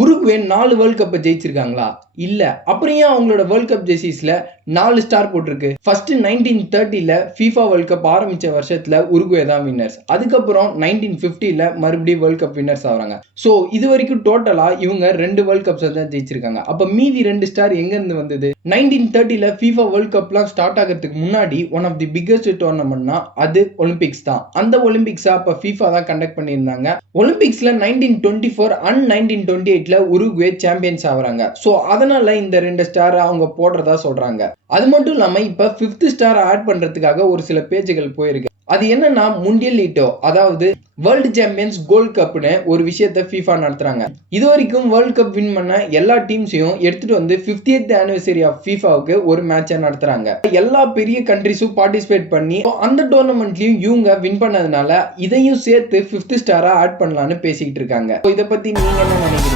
Uruguay 4 world கப்பை ஜெயிச்சிருக்காங்களா? இல்ல. அப்புறம் ஏன் அவங்களோட வேர்ல்ட் கப் ஜெர்சிஸ்ல 4 ஸ்டார் போட்டிருக்கு? ஃபர்ஸ்ட் 1930ல FIFA வேர்ல்ட் கப் ஆரம்பிச்ச வருஷத்துல உருகுவே தான் வின்னர்ஸ். அதுக்கப்புறம் 1950ல மறுபடியும் வேர்ல்ட் கப் வின்னர்ஸ் ஆகுறாங்க. சோ இது வரைக்கும் டோட்டலா இவங்க 2 வேர்ல்ட் கப்ஸ் தான் ஜெயிச்சிருக்காங்க. அப்ப மீதி 2 ஸ்டார் எங்க இருந்து வந்தது? 1930ல FIFA வேர்ல்ட் கப்லாம் ஸ்டார்ட் ஆகிறதுக்கு முன்னாடி ஒன் ஆஃப் தி பிக்கஸ்ட் டோர்னமெண்ட்னா அது ஒலிம்பிக்ஸ் தான். அந்த ஒலிம்பிக்ஸை அப்ப FIFA தான் கண்டக்ட் பண்ணியிருந்தாங்க. ஒலிம்பிக்ஸ்ல 1924 அண்ட் 1928ல உருகுவே சாம்பியன்ஸ் ஆகுறாங்க. சோ அதனால இந்த 2 ஸ்டார் அவங்க போடுறதா சொல்றாங்க. அது மட்டும் இல்லாம இப்ப 5th ஸ்டார் ஆட் பண்றதுக்காக ஒரு சில பேஜ்கள் போயிருக்கு. அது என்னன்னா முண்டியலிட்டோ, அதாவது வேர்ல்டு சாம்பியன்ஸ் கோல்ட் கப்னு ஒரு விஷயத்தை FIFA நடத்துறாங்க. இது வரைக்கும் வேர்ல்ட் கப் வின் பண்ண எல்லா டீம்ஸையும் எடுத்துட்டு வந்து 50th ஆனிவர்சரி ஆஃப் FIFAவுக்கு ஒரு மேட்சை நடத்துறாங்க. எல்லா பெரிய கண்ட்ரிஸும் பார்ட்டிசிபேட் பண்ணி அந்த டோர்னமெண்ட்லயும் இவங்க வின் பண்ணதுனால இதையும் சேர்த்து 5th ஸ்டாரா ஆட் பண்ணலாம்னு பேசிக்கிட்டு இருக்காங்க. இதை பத்தி நீங்க என்ன நினைக்கிறீங்க?